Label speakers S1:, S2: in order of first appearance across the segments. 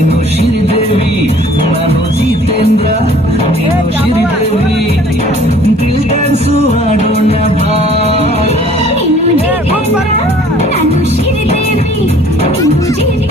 S1: নিনুশিরি দেবী মানুষি তেন্দ্রা নিনুশিরি দেবী দিল ডান্সু আডো না ভাই
S2: নিনুশিরি দেবী নিনুশিরি দেবী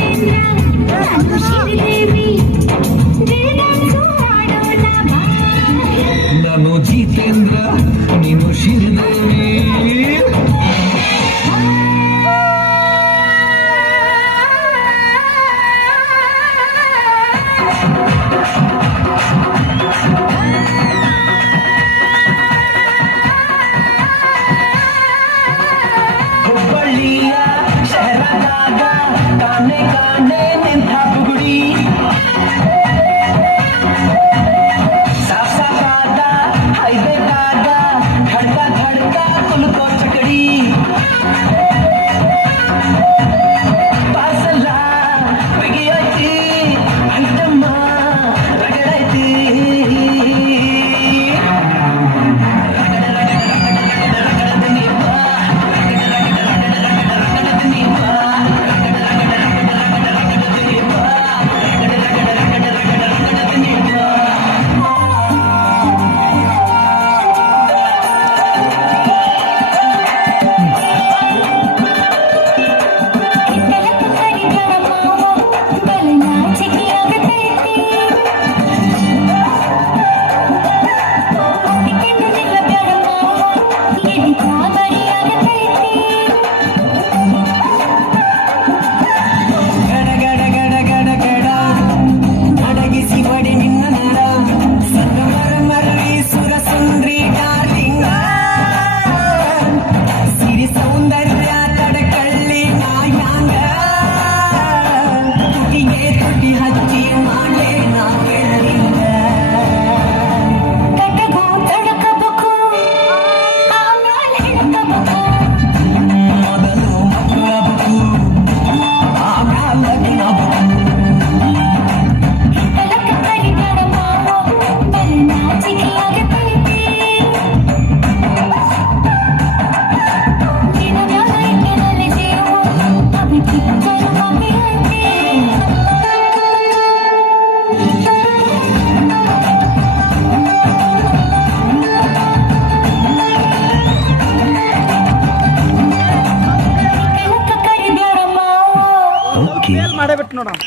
S2: ಮೇಲೆ ಮಾಡೇಬಿಟ್ ನೋಡೋಣ